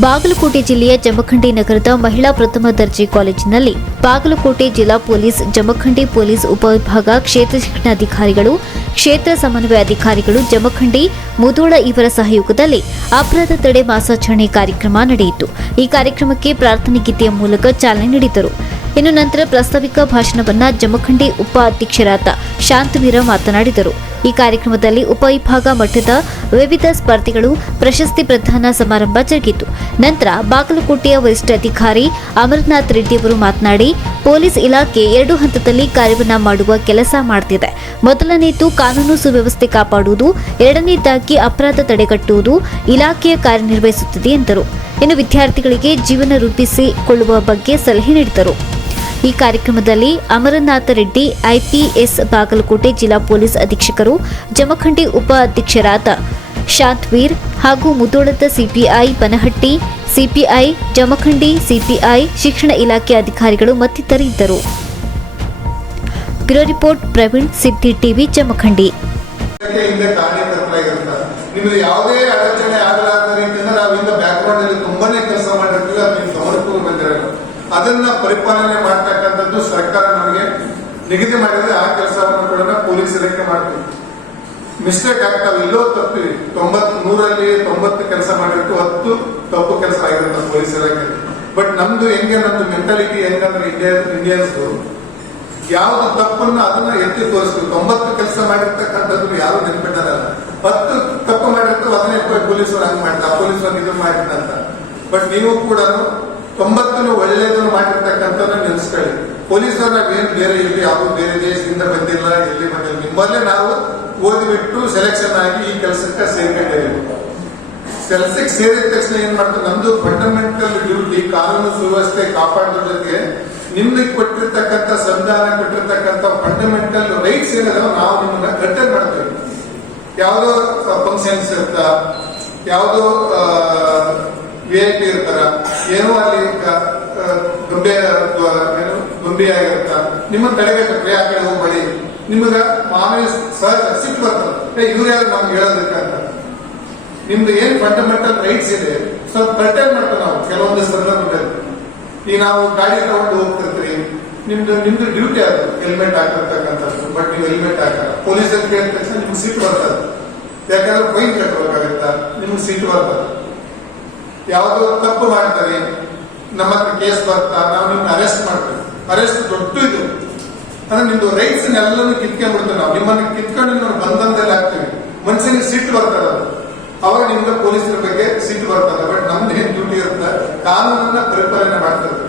ಬಾಗಲಕೋಟೆ ಜಿಲ್ಲೆಯ ಜಮಖಂಡಿ ನಗರದ ಮಹಿಳಾ ಪ್ರಥಮ ದರ್ಜೆ ಕಾಲೇಜಿನಲ್ಲಿ ಬಾಗಲಕೋಟೆ ಜಿಲ್ಲಾ ಪೊಲೀಸ್, ಜಮಖಂಡಿ ಪೊಲೀಸ್ ಉಪವಿಭಾಗ, ಕ್ಷೇತ್ರ ಶಿಕ್ಷಣಾಧಿಕಾರಿಗಳು, ಕ್ಷೇತ್ರ ಸಮನ್ವಯ ಅಧಿಕಾರಿಗಳು, ಜಮಖಂಡಿ, ಮುಧೋಳ ಇವರ ಸಹಯೋಗದಲ್ಲಿ ಅಪರಾಧ ತಡೆ ಮಾಸಾಚರಣೆ ಕಾರ್ಯಕ್ರಮ ನಡೆಯಿತು. ಈ ಕಾರ್ಯಕ್ರಮಕ್ಕೆ ಪ್ರಾರ್ಥನೆ ಗೀತೆಯ ಮೂಲಕ ಚಾಲನೆ ನೀಡಿದರು. ಇನ್ನು ನಂತರ ಪ್ರಾಸ್ತಾವಿಕ ಭಾಷಣವನ್ನ ಜಮಖಂಡಿ ಉಪ ಅಧ್ಯಕ್ಷರಾದ ಶಾಂತವೀರ ಮಾತನಾಡಿದರು. ಈ ಕಾರ್ಯಕ್ರಮದಲ್ಲಿ ಉಪವಿಭಾಗ ಮಟ್ಟದ ವಿವಿಧ ಸ್ಪರ್ಧೆಗಳು, ಪ್ರಶಸ್ತಿ ಪ್ರದಾನ ಸಮಾರಂಭ ಜರುಗಿತು. ನಂತರ ಬಾಗಲಕೋಟೆಯ ವರಿಷ್ಠ ಅಧಿಕಾರಿ ಅಮರನಾಥ್ ರೆಡ್ಡಿ ಅವರು ಮಾತನಾಡಿ, ಪೊಲೀಸ್ ಇಲಾಖೆ 2 ಹಂತದಲ್ಲಿ ಕಾರ್ಯವನ್ನ ಮಾಡುವ ಕೆಲಸ ಮಾಡುತ್ತಿದೆ. ಮೊದಲನೇದು ಕಾನೂನು ಸುವ್ಯವಸ್ಥೆ ಕಾಪಾಡುವುದು, ಎರಡನೇದಾಗಿ ಅಪರಾಧ ತಡೆಗಟ್ಟುವುದು ಇಲಾಖೆಯ ಕಾರ್ಯನಿರ್ವಹಿಸುತ್ತಿದೆ ಎಂದರು. ಇನ್ನು ವಿದ್ಯಾರ್ಥಿಗಳಿಗೆ ಜೀವನ ರೂಪಿಸಿಕೊಳ್ಳುವ ಬಗ್ಗೆ ಸಲಹೆ ನೀಡಿದರು. ಈ ಕಾರ್ಯಕ್ರಮದಲ್ಲಿ ಅಮರನಾಥ ರೆಡ್ಡಿ, ಐಪಿಎಸ್ ಬಾಗಲಕೋಟೆ ಜಿಲ್ಲಾ ಪೊಲೀಸ್ ಅಧೀಕ್ಷಕರು, ಜಮಖಂಡಿ ಉಪ ಅಧ್ಯಕ್ಷರಾದ ಶಾಂತವೀರ್ ಹಾಗೂ ಮುಧೋಳದ CPI Banahatti, CPI Jamkhandi, CPI ಶಿಕ್ಷಣ ಇಲಾಖೆ ಅಧಿಕಾರಿಗಳು ಮತ್ತಿತರರು ಇದ್ದರು. Bureau report Praveen, Siddhi TV, Jamkhandi. ನಿಮಗೆ ಯಾವುದೇ ಅಡಚಣೆ ಆಗಲಾರದ ರೀತಿಯಿಂದ ನಾವಿಂದ ಬ್ಯಾಕ್ಗ್ರೌಂಡ್ ಅಲ್ಲಿ ತುಂಬಾನೇ ಕೆಲಸ ಮಾಡಿರ್ತೀವಿ. ಅದು ನೀವು ಗಮನಕ್ಕೂ ಬಂದಿರಲ್ಲ. ಅದನ್ನ ಪರಿಪಾಲನೆ ಮಾಡ್ತಕ್ಕಂಥದ್ದು ಸರ್ಕಾರ ನಮಗೆ ನಿಗದಿ ಮಾಡಿದ್ರೆ ಆ ಕೆಲಸವನ್ನು ಕೂಡ ಪೊಲೀಸ್ ಇಲಾಖೆ ಮಾಡ್ತೀವಿ. ಮಿಸ್ಟೇಕ್ ಆಗ್ತಾವೆ, ಇಲ್ಲೋ ತಪ್ಪಿವಿ. 100ರಲ್ಲಿ 90 ಕೆಲಸ ಮಾಡಿರ್ತೀವಿ, 10 ತಪ್ಪು ಕೆಲಸ ಆಗಿರುತ್ತೆ ಪೊಲೀಸ್ ಇಲಾಖೆ. ಬಟ್ ನಮ್ದು ನಮ್ದು ಮೆಂಟಾಲಿಟಿ ಹೆಂಗಂದ್ರೆ ಇಂಡಿಯನ್ಸ್ ಯಾವ್ದು ತಪ್ಪನ್ನ ಅದನ್ನ ಎತ್ತಿ ತೋರಿಸ್ತೀವಿ. 90 ಕೆಲಸ ಮಾಡಿರ್ತಕ್ಕಂಥದ್ದು ಯಾರು ನೆನ್ಪಿಟ್ಟಲ್ಲ. 10 ತಪ್ಪು ಮಾಡಿರ್ತೀವಿ, ಅದನ್ನೇ ಪೊಲೀಸರು ಹಂಗ್ ಮಾಡ್ತಾರೆ, ಪೊಲೀಸರು ಇದು ಮಾಡಿರ್ತ ಅಂತ. ಬಟ್ ನೀವು ಕೂಡ 90 ಒಳ್ಳೆಯದನ್ನು ಮಾಡಿರ್ತಕ್ಕಂಥದ್ದು ನೆನೆಸ್ಕೊಳ್ಳಿ. ಪೊಲೀಸರು ನಾವೇನು ಬೇರೆ ಇಲ್ಲಿ ಯಾವುದು ಬೇರೆ ದೇಶದಿಂದ ಬಂದಿಲ್ಲ, ಎಲ್ಲಿ ಬಂದಿಲ್ಲ. ನಿಮ್ಮಲ್ಲೇ ನಾವು ಓದಿಬಿಟ್ಟು ಸೆಲೆಕ್ಷನ್ ಆಗಿ ಈ ಕೆಲಸಕ್ಕೆ ಸೇರ್ಕೊಂಡಿದ್ದೀವಿ. ಕೆಲಸಕ್ಕೆ ಸೇರಿದ ತಕ್ಷಣ ಏನ್ ಮಾಡ್ತಾರೆ, ನಮ್ದು ಫಂಡಮೆಂಟಲ್ ಡ್ಯೂಟಿ ಕಾನೂನು ಸುವ್ಯವಸ್ಥೆ ಕಾಪಾಡೋದ್ರ ಜೊತೆಗೆ ನಿಮ್ಗೆ ಕೊಟ್ಟಿರ್ತಕ್ಕಂಥ ಸಂವಿಧಾನ ಕೊಟ್ಟಿರ್ತಕ್ಕಂಥ ಫಂಡಮೆಂಟಲ್ ರೈಟ್ಸ್ ಏನಿದಾವ ನಾವು ನಿಮ್ಮನ್ನ ಕಟ್ಟೆ ಮಾಡ್ತೇವೆ. ಯಾವುದೋ ಫಂಕ್ಷನ್ಸ್ ಇರ್ತ, ಯಾವುದೋ VIP ಇರ್ತಾರ, ಏನೋ ಅಲ್ಲಿ ಗೊಂಬೆ ಆಗಿರ್ತ, ನಿಮ್ಮ ತಡೆಗಟ್ಟೆ ಆ ಕಡೆ ಹೋಗ್ಬೇಡಿ. ನಿಮಗ ಮಾನವ ಸಹಜ ಸಿಟ್ಟು ಬರ್ತದೆ, ಇವ್ರು ಯಾರು ನಮ್ಗೆ ಹೇಳೋದಕ್ಕೆ ಅಂತ. ನಿಮ್ದು ಏನ್ ಫಂಡಮೆಂಟಲ್ ರೈಟ್ಸ್ ಇದೆ ಸ್ವಲ್ಪ ಕರ್ಟೈನ್ ಮಾಡ್ತೇವೆ ನಾವು ಕೆಲವೊಂದು ಸಂದರ್ಭದಲ್ಲಿ. ಈಗ ನಾವು ಗಾಡಿ ತಗೊಂಡು ಹೋಗ್ತಿರ್ತೀವಿ, ನಿಮ್ದು ಡ್ಯೂಟಿ ಅದು ಹೆಲ್ಮೆಟ್ ಹಾಕಿರ್ತಕ್ಕಂಥದ್ದು. ಬಟ್ ನೀವು ಹೆಲ್ಮೆಟ್ ಹಾಕಲ್ಲ. ಪೊಲೀಸರು ಕೇಳಿದ ತಕ್ಷಣ ನಿಮ್ಗೆ ಸೀಟ್ ಬರ್ತದೆ, ಯಾಕಂದ್ರೆ ಫೈನ್ ಕಟ್ಟಬೇಕಾಗತ್ತ, ನಿಮ್ಗೆ ಸೀಟ್ ಬರ್ತದೆ. ಯಾವುದೋ ತಪ್ಪು ಮಾಡ್ತಾರೆ, ನಮ್ಮ ಹತ್ರ ಕೇಸ್ ಬರ್ತಾ ನಾವು ನಿಮ್ನ ಅರೆಸ್ಟ್ ಮಾಡ್ತೇವೆ. ಅರೆಸ್ಟ್ ದೊಡ್ಡ ಇದು ಅಂದ್ರೆ ನಿಮ್ದು ರೈಟ್ಸ್ ಎಲ್ಲನೂ ಕಿತ್ಕೊಂಡ್ಬಿಡ್ತೇವೆ ನಾವು. ನಿಮ್ಮನ್ನ ಕಿತ್ಕೊಂಡು ನಿಮ್ಮನ್ನು ಬಂಧನದಲ್ಲಿ ಹಾಕ್ತೀವಿ. ಮನುಷ್ಯನಿಗೆ ಸಿಟ್ಟು ಬರ್ತದ, ಅವಾಗ ನಿಮ್ಗೆ ಪೊಲೀಸರ ಬಗ್ಗೆ ಸಿಟ್ಟು ಬರ್ತದೆ. ಬಟ್ ನಮ್ದು ಏನ್ ಡ್ಯೂಟಿ ಇರುತ್ತೆ, ಕಾನೂನನ್ನ ಪರಿಪಾಲನೆ ಮಾಡ್ತಿರ್ತೀವಿ.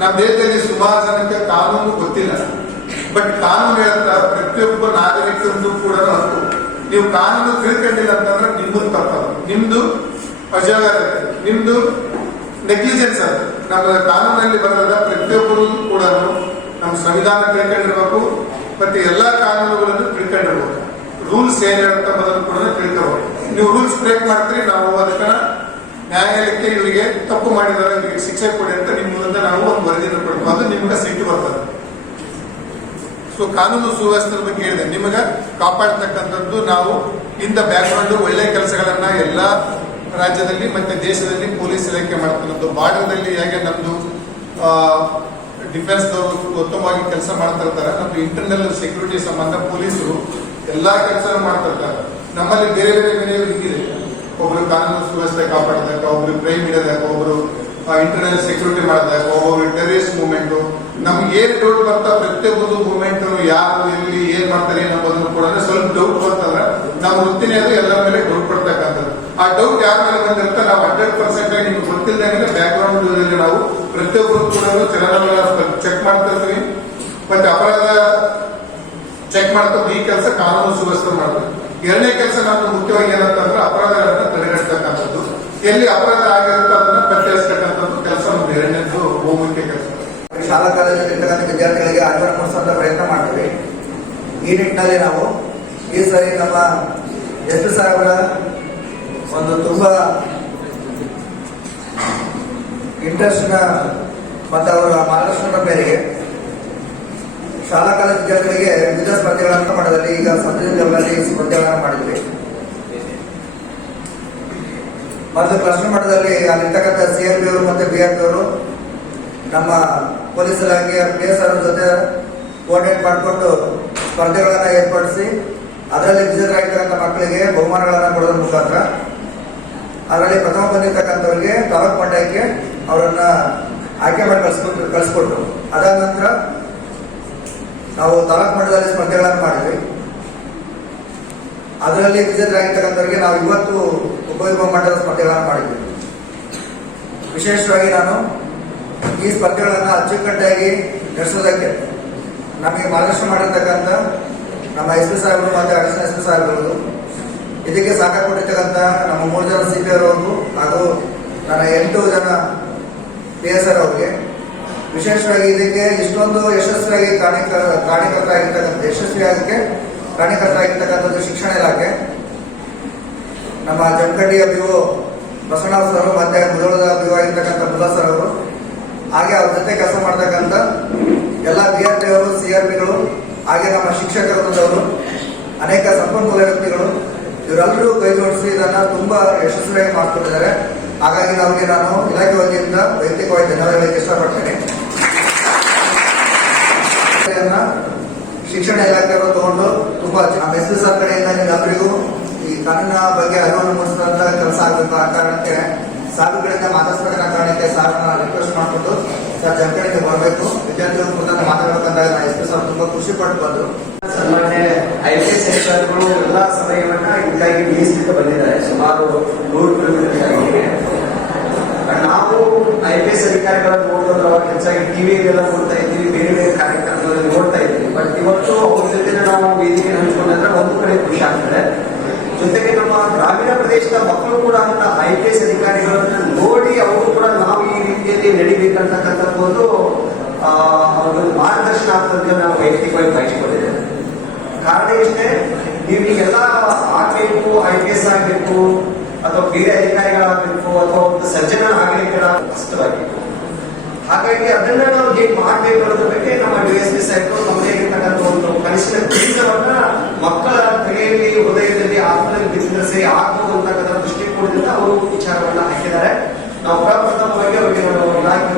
ನಮ್ಮ ದೇಶದಲ್ಲಿ ಸುಮಾರು ಜನಕ್ಕೆ ಕಾನೂನು ಗೊತ್ತಿಲ್ಲ. ಬಟ್ ಕಾನೂನು ಹೇಳ್ತಾ ಪ್ರತಿಯೊಬ್ಬ ನಾಗರಿಕರದ್ದು ಕೂಡ ಹಕ್ಕು. ನೀವು ಕಾನೂನು ತಿಳ್ಕೊಂಡಿಲ್ಲ ಅಂತಂದ್ರೆ ನಿಮ್ಮದು ತಪ್ಪದ, ನಿಮ್ದು ಅಜಾಗ್ರತೆ, ನಿಮ್ದು ನೆಗ್ಲಿಜೆನ್ಸ್. ಅದು ನಮ್ಮ ಕಾನೂನಲ್ಲಿ ಬರೋದ ಪ್ರತಿಯೊಬ್ಬರು ಕೂಡ ನಮ್ಮ ಸಂವಿಧಾನ ತಿಳ್ಕೊಂಡಿರ್ಬೇಕು, ಮತ್ತೆ ಎಲ್ಲಾ ಕಾನೂನುಗಳನ್ನು ತಿಳ್ಕೊಂಡಿರ್ಬೇಕು. ರೂಲ್ಸ್ ಏನ್ ಹೇಳ್ತಾ ಮೊದಲು ಕೂಡ ತಿಳ್ಕೋಬೇಕು. ನೀವು ರೂಲ್ಸ್ ಬ್ರೇಕ್ ಮಾಡ್ತೀರಿ, ನಾವು ಅದನ್ನ ನ್ಯಾಯಾಲಯಕ್ಕೆ ಇವರಿಗೆ ತಪ್ಪು ಮಾಡಿದರೆ ಇವರಿಗೆ ಶಿಕ್ಷೆ ಕೊಡಿ ಅಂತ ನಿಮ್ಮ ಮುಂದೆ ನಾವು ಒಂದು ವರದಿಯನ್ನು ಕೊಡ್ಬೇಕು. ಅದು ನಿಮ್ಗೆ ಸಿಟ್ಟು ಬರ್ತದೆ. ಸೊ ಕಾನೂನು ಸುವ್ಯವಸ್ಥೆ ಬಗ್ಗೆ ಹೇಳಿದೆ, ನಿಮಗ ಕಾಪಾಡ್ತಕ್ಕಂಥದ್ದು ನಾವು ಇಂದ ಬ್ಯಾಕ್ಗ್ರೌಂಡ್ ಒಳ್ಳೆ ಕೆಲಸಗಳನ್ನ ಎಲ್ಲಾ ರಾಜ್ಯದಲ್ಲಿ ಮತ್ತೆ ದೇಶದಲ್ಲಿ ಪೊಲೀಸ್ ಇಲಾಖೆ ಮಾಡ್ತಕ್ಕಂಥದ್ದು. ಬಾರ್ಡರ್ದಲ್ಲಿ ಹೇಗೆ ನಮ್ದು ಡಿಫೆನ್ಸ್ ದವರು ಉತ್ತಮವಾಗಿ ಕೆಲಸ ಮಾಡ್ತಾ ಇರ್ತಾರೆ, ನಮ್ದು ಇಂಟರ್ನಲ್ ಸೆಕ್ಯೂರಿಟಿ ಸಂಬಂಧ ಪೊಲೀಸರು ಎಲ್ಲಾ ಕೆಲಸ ಮಾಡ್ತಿರ್ತಾರೆ. ನಮ್ಮಲ್ಲಿ ಬೇರೆ ಬೇರೆ ಮನೆಯವರು ಹಿಂಗಿದೆ. ಒಬ್ರು ಕಾನೂನು ಸುವ್ಯವಸ್ಥೆ ಕಾಪಾಡಿದಾಗ, ಒಬ್ರು ಕ್ರೈಮ್ ಇಡೋದಾಗ, ಒಬ್ರು ಇಂಟರ್ನಲ್ ಸೆಕ್ಯೂರಿಟಿ ಮಾಡಿದಾಗ, ಒಬ್ಬೊಬ್ರು ಟೆರರಿಸ್ಟ್ ಮೂವ್ಮೆಂಟ್. ನಮ್ಗೆ ಏನ್ ಡೌಟ್ ಬರ್ತಾ ಪ್ರತಿಯೊಂದು ಮೂವ್ಮೆಂಟ್ ಯಾರು ಎಲ್ಲಿ ಏನ್ ಮಾಡ್ತಾರೆ ಅನ್ನೋದನ್ನು ಕೂಡ ಸ್ವಲ್ಪ ಡೌಟ್ ಬರ್ತಂದ್ರೆ ನಮ್ಮ ವೃತ್ತಿನೇ ಅದು ಎಲ್ಲರ ಮೇಲೆ ಡೌಟ್ ಪಡ್ತಕ್ಕಂಥದ್ದು. ಆ ಡೌಟ್ ಯಾರ ಮೇಲೆ ಬಂದಿರುತ್ತೆ, ನಾವು 100% ನಿಮ್ಗೆ ಗೊತ್ತಿಲ್ಲದಂಗೆ ಬ್ಯಾಕ್ ಗ್ರೌಂಡ್ ನಾವು ಪ್ರತಿಯೊಬ್ಬರು ಕೂಡ ಚಲನವಲನ ಚೆಕ್ ಮಾಡ್ತಿರ್ತೀವಿ, ಮತ್ತೆ ಅಪರಾಧ ಚೆಕ್ ಮಾಡ್ತೀವಿ. ಈ ಕೆಲಸ ಕಾನೂನು ಸುವ್ಯವಸ್ಥೆ ಮಾಡ್ತೀವಿ. ಎರಡನೇ ಕೆಲಸ ನಮ್ಗೆ ಮುಖ್ಯವಾಗಿ ಏನಂತಂದ್ರೆ ಅಪರಾಧಗಳನ್ನ ತಡೆಗಟ್ಟತಕ್ಕಂಥದ್ದು. ಎಲ್ಲಿ ಅಪರಾಧ ಆಗಿರುತ್ತೆ ಅದನ್ನ ಪತ್ತೆ ಹಚ್ಚತಕ್ಕಂಥದ್ದು ಕೆಲಸ ನಮ್ದು ಎರಡನೇದು ಬಹುಮುಖ್ಯ ಕೆಲಸ. ಶಾಲಾ ಕಾಲೇಜಿರ್ತಕ್ಕಂಥ ವಿದ್ಯಾರ್ಥಿಗಳಿಗೆ ಆಚರಣೆ ಮಾಡಿಸುವಂತ ಪ್ರಯತ್ನ ಮಾಡ್ತೀವಿ. ಈ ನಿಟ್ಟಿನಲ್ಲಿ ನಾವು ಈ ಸರಿ ನಮ್ಮ SP ಸಾಹೇಬರ ಒಂದು ತುಂಬಾ ಇಂಟ್ರೆಸ್ಟ್ ಮತ್ತು ಅವರ ಮಾರ್ಗದರ್ಶನದ ಮೇರೆಗೆ ಶಾಲಾ ಕಾಲೇಜು ವಿದ್ಯಾರ್ಥಿಗಳಿಗೆ ವಿವಿಧ ಸ್ಪರ್ಧೆಗಳನ್ನು ಮಾಡೋದ್ರಲ್ಲಿ ಈಗ ಸಬ್ ಡಿವಿಷನ್ ಲೆವೆಲ್ನಲ್ಲಿ ಸ್ಪರ್ಧೆಗಳನ್ನು ಮಾಡಿದ್ವಿ. ಮತ್ತು ಕ್ಲಸ್ಟರ್ ಮಟ್ಟದಲ್ಲಿ ಅಲ್ಲಿರ್ತಕ್ಕಂಥ CRP ಅವರು ಮತ್ತು BRP ಅವರು ನಮ್ಮ ಪೊಲೀಸ್ ಇಲಾಖೆಯ PS ಅವರ ಜೊತೆ ಕೋಆರ್ಡಿನೇಟ್ ಮಾಡಿಕೊಂಡು ಸ್ಪರ್ಧೆಗಳನ್ನು ಏರ್ಪಡಿಸಿ ಅದರಲ್ಲಿ ವಿಜೇತರಾಗಿರ್ತಕ್ಕಂಥ ಮಕ್ಕಳಿಗೆ ಬಹುಮಾನಗಳನ್ನು ಕೊಡೋದ್ರ ಮುಖಾಂತರ ಅದರಲ್ಲಿ ಪ್ರಥಮ ಬಂದಿರತಕ್ಕಂಥವ್ರಿಗೆ ತಾಲೂಕು ಮಟ್ಟಕ್ಕೆ ಅವರನ್ನ ಆಯ್ಕೆ ಮಾಡಿ ಕಳಿಸ್ಕೊಟ್ರು. ಅದಾದ ನಂತರ ನಾವು ತಾಲೂಕು ಮಟ್ಟದಲ್ಲಿ ಸ್ಪರ್ಧೆಗಳನ್ನು ಮಾಡಿದ್ವಿ. ಅದರಲ್ಲಿ ವಿಜೇತರಾಗಿರ್ತಕ್ಕಂಥವ್ರಿಗೆ ನಾವು ಇವತ್ತು ಉಪವಿಭಾಗ ಮಟ್ಟದ ಸ್ಪರ್ಧೆಗಳನ್ನು ಮಾಡಿದ್ವಿ. ವಿಶೇಷವಾಗಿ ನಾನು ಈ ಸ್ಪರ್ಧೆಗಳನ್ನು ಅಚ್ಚುಕಟ್ಟಾಗಿ ನಡೆಸೋದಕ್ಕೆ ನಮಗೆ ಮಾರ್ಗದರ್ಶನ ಮಾಡಿರ್ತಕ್ಕಂಥ ನಮ್ಮ SP ಸಾಹೇಬರು ಮತ್ತು ಅಡಿಷನಲ್ SP ಸಾಹೇಬರು, ಇದಕ್ಕೆ ಸಹಕಾರ ಕೊಟ್ಟಿರ್ತಕ್ಕಂಥ ನಮ್ಮ 3 ಜನ CP ಅವರು ಹಾಗೂ ನನ್ನ 8 ಜನ PSR ಅವರಿಗೆ, ವಿಶೇಷವಾಗಿ ಇದಕ್ಕೆ ಇಷ್ಟೊಂದು ಯಶಸ್ವಿಯಾಗಿ ಕಾರಣೀಕರ್ತರಾಗಿರ್ತಕ್ಕಂಥದ್ದು ಶಿಕ್ಷಣ ಇಲಾಖೆ, ನಮ್ಮ ಜಮಖಂಡಿಯ BO ಬಸವಣ್ಣ ಸರ್ ಮತ್ತೆ ಮುಧೋಳದ BO ಆಗಿರ್ತಕ್ಕಂಥ ಮುಲ್ಲಾ ಸರ್ ಅವರು, ಹಾಗೆ ಅವ್ರ ಜೊತೆ ಕೆಲಸ ಮಾಡ್ತಕ್ಕಂಥ ಎಲ್ಲ BRP ಅವರು, CRPಗಳು, ಹಾಗೆ ನಮ್ಮ ಶಿಕ್ಷಕರವರು, ಅನೇಕ ಸಂಪನ್ಮೂಲ ವ್ಯಕ್ತಿಗಳು, ಇವರೆಲ್ಲರೂ ಕೈ ಜೋಡಿಸಿ ಇದನ್ನ ತುಂಬಾ ಯಶಸ್ವಿಯಾಗಿ ಮಾಡ್ಕೊಟ್ಟಿದ್ದಾರೆ. ಹಾಗಾಗಿ ನಮಗೆ ನಾನು ಇಲಾಖೆ ವತಿಯಿಂದ ವೈಯಕ್ತಿಕವಾಗಿ ಧನ್ಯವಾದ ಹೇಳಕ್ಕೆ ಇಷ್ಟಪಡ್ತೇನೆ. ಶಿಕ್ಷಣ ಇಲಾಖೆಯವರು ತಗೊಂಡು ತುಂಬಾ ನಮ್ಮ SP ಸರ್ ಕಡೆಯಿಂದ ನಿಮ್ಮೆಲ್ಲರಿಗೂ ಈ ಕಾನೂನಿನ ಬಗ್ಗೆ ಅರಿವನ್ನು ಮೂಡಿಸುವಂತ ಕೆಲಸ ಆಗಬೇಕು. ಆ ಕಾರಣಕ್ಕೆ ಸಾಕು ಕಡೆಯಿಂದ ಮಾತಾಡ್ಸ್ಬೇಕನ್ನ ಕಾರಣಕ್ಕೆ ಸಾರ್ ರಿಕ್ವೆಸ್ಟ್ ಮಾಡಿಕೊಂಡು ಸರ್ ಜಮಖಂಡಿಗೆ ಬರಬೇಕು, ವಿದ್ಯಾರ್ಥಿಗಳು ಕೂಡ ಮಾತಾಡಬೇಕಂದಾಗ SP ಸರ್ ತುಂಬಾ ಖುಷಿ ಪಟ್ಟು ಬಂದರು. ಸನ್ಮಾನ್ಯ IPS ಅಧಿಕಾರಿಗಳು ಎಲ್ಲಾ ಸಮಯವನ್ನ ಇದಕ್ಕಾಗಿ ಮೀಸಲಿಟ್ಟು ಬಂದಿದ್ದಾರೆ. ಸುಮಾರು 100 ಕಿಲೋಮೀಟರ್ ಆಗಿದೆ. ನಾವು IPS ಅಧಿಕಾರಿಗಳನ್ನು ನೋಡೋದ್ರವಾಗ ಹೆಚ್ಚಾಗಿ ಟಿವಿಯಲ್ಲೆಲ್ಲ ನೋಡ್ತಾ ಇದ್ದೀವಿ, ಬೇರೆ ಬೇರೆ ಕಾರ್ಯಕ್ರಮಗಳಲ್ಲಿ ನೋಡ್ತಾ ಇದ್ದೀವಿ. ಬಟ್ ಇವತ್ತು ಅವ್ರ ಜೊತೆ ನಾವು ವೇದಿಕೆ ಹಂಚ್ಕೊಂಡ್ರೆ ಒಂದು ಕಡೆ ಖುಷಿ ಆಗ್ತದೆ. ಜೊತೆಗೆ ನಮ್ಮ ಗ್ರಾಮೀಣ ಪ್ರದೇಶದ ಮಕ್ಕಳು ಕೂಡ ಅಂತ IPS ಅಧಿಕಾರಿಗಳನ್ನ ನೋಡಿ ಅವರು ಕೂಡ ನಾವು ಈ ರೀತಿಯಲ್ಲಿ ನಡಿಬೇಕಂತಕ್ಕಂಥದ್ದು ಒಂದು ಮಾರ್ಗದರ್ಶನ ಆಗ್ತದೆ ನಾವು ವೈಯಕ್ತಿಕವಾಗಿ ಬಯಸಿಕೊಂಡಿದ್ದೇವೆ. ಕಾರಣ ಇಷ್ಟೇ, ನೀವು ಈಗೆಲ್ಲ ಆಗಬೇಕು, IPS ಆಗಬೇಕು ಅಥವಾ ಬೇರೆ ಅಧಿಕಾರಿಗಳಾಗಬೇಕು ಅಥವಾ ಒಂದು ಸರ್ಜನ ಆಗಲಿಕ್ಕೆ ಕಷ್ಟವಾಗಿತ್ತು. ಹಾಗಾಗಿ ಅದನ್ನ ನಾವು ಹೇಗೆ ಮಾಡಬೇಕು ಅನ್ನೋದ್ರ ಬಗ್ಗೆ ನಮ್ಮ DSP ಸಾಹೇಬರು ನಮ್ಮದೇ ಇರ್ತಕ್ಕಂಥ ಒಂದು ಕನಿಷ್ಠ ಬೀಜವನ್ನ ಮಕ್ಕಳ ತಲೆಯಲ್ಲಿ, ಹೃದಯದಲ್ಲಿ, ಆತ್ಮದಲ್ಲಿ ಬಿದ್ದರೆ ಸರಿ ಆಗ್ಬೋದು ಅಂತಕ್ಕಂಥ ದೃಷ್ಟಿಕೋನದಿಂದ ಅವರು ವಿಚಾರವನ್ನ ಹಾಕಿದ್ದಾರೆ. ನಾವು ಪ್ರಪ್ರಥಮವಾಗಿ ಅವರಿಗೆ ನಾವು ಇಲಾಖೆ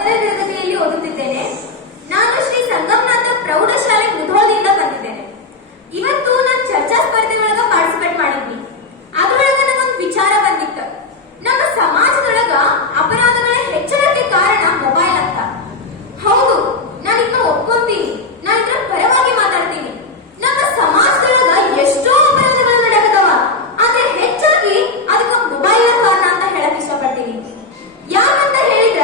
ತರಗತಿಯಲ್ಲಿ ಓದುತ್ತಿದ್ದೇನೆ. ನಾನು ಶ್ರೀ ಸಂಗಮನಾಥ ಪ್ರೌಢಶಾಲೆ ಮುಧೋಳದಿಂದ ಬಂದಿದ್ದೇನೆ. ಇವತ್ತು ನಾನು ಚರ್ಚಾ ಸ್ಪರ್ಧೆಯೊಳಗ ಪಾರ್ಟಿಸಿಪೇಟ್ ಮಾಡಿದ್ವಿ. ಅದ್ರೊಳಗ ನನಗೊಂದು ವಿಚಾರ ಬಂದಿತ್ತು. ನಮ್ಮ ಸಮಾಜದೊಳಗ ಅಪರಾಧಗಳ ಹೆಚ್ಚಳಕ್ಕೆ ಕಾರಣ ಮೊಬೈಲ್ ಅಂತ. ಹೌದು, ನಾನು ಇದನ್ನ ಒಪ್ಕೊಂತೀನಿ, ನಾನು ಇದ್ರ ಪರವಾಗಿ ಮಾತಾಡ್ತೀನಿ. ನಮ್ಮ ಸಮಾಜದೊಳಗ ಎಷ್ಟೋ ಅಪರಾಧಗಳು ನಡೆಯಕತ್ತವ, ಆದ್ರೆ ಹೆಚ್ಚಾಗಿ ಅದಕ್ಕೆ ಮೊಬೈಲ್ ಕಾರಣ ಅಂತ ಹೇಳಕ್ ಇಷ್ಟಪಡ್ತೀನಿ. ಯಾಕಂತ ಹೇಳಿದ್ರ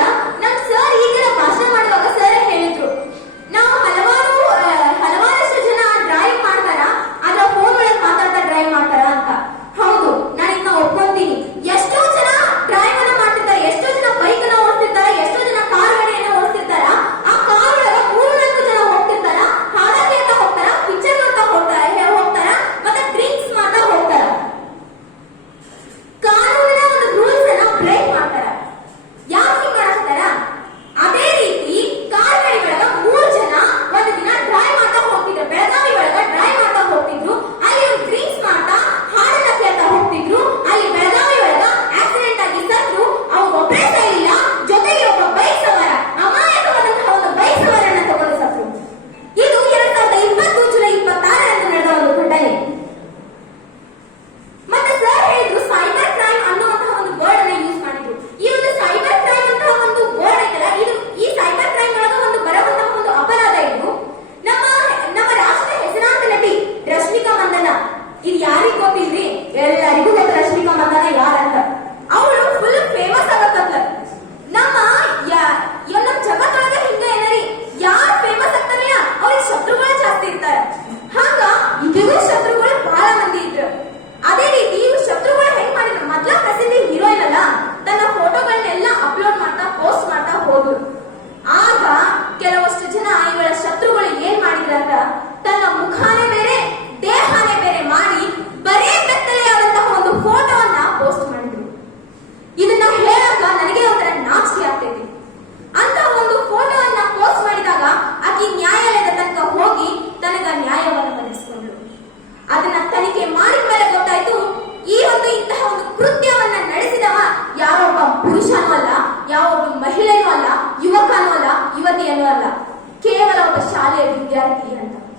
ಶಾಲೆಯ ವಿದ್ಯಾರ್ಥಿ ಅಂತ.